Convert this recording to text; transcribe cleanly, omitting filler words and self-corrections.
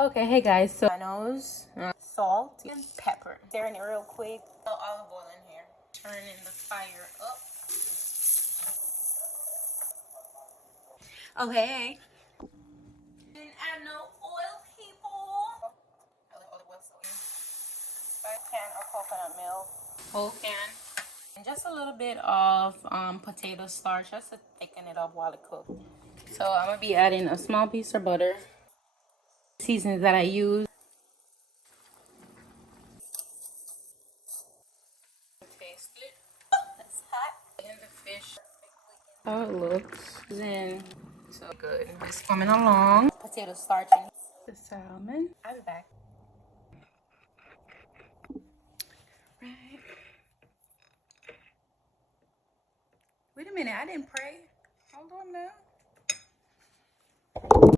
Okay, hey guys, so nose, salt, and pepper. Stirring it real quick. Olive oil in here. Turning the fire up. Okay. Didn't add no oil, people. A can of coconut milk. Whole can. And just a little bit of potato starch just to thicken it up while it cooks. So I'm gonna be adding a small piece of butter. Seasonings that I use. Taste it. It's hot. And the fish. How it looks. And so good. It's coming along. Potato starch and the salmon. I'll be back. Right. Wait a minute, I didn't pray. Hold on now.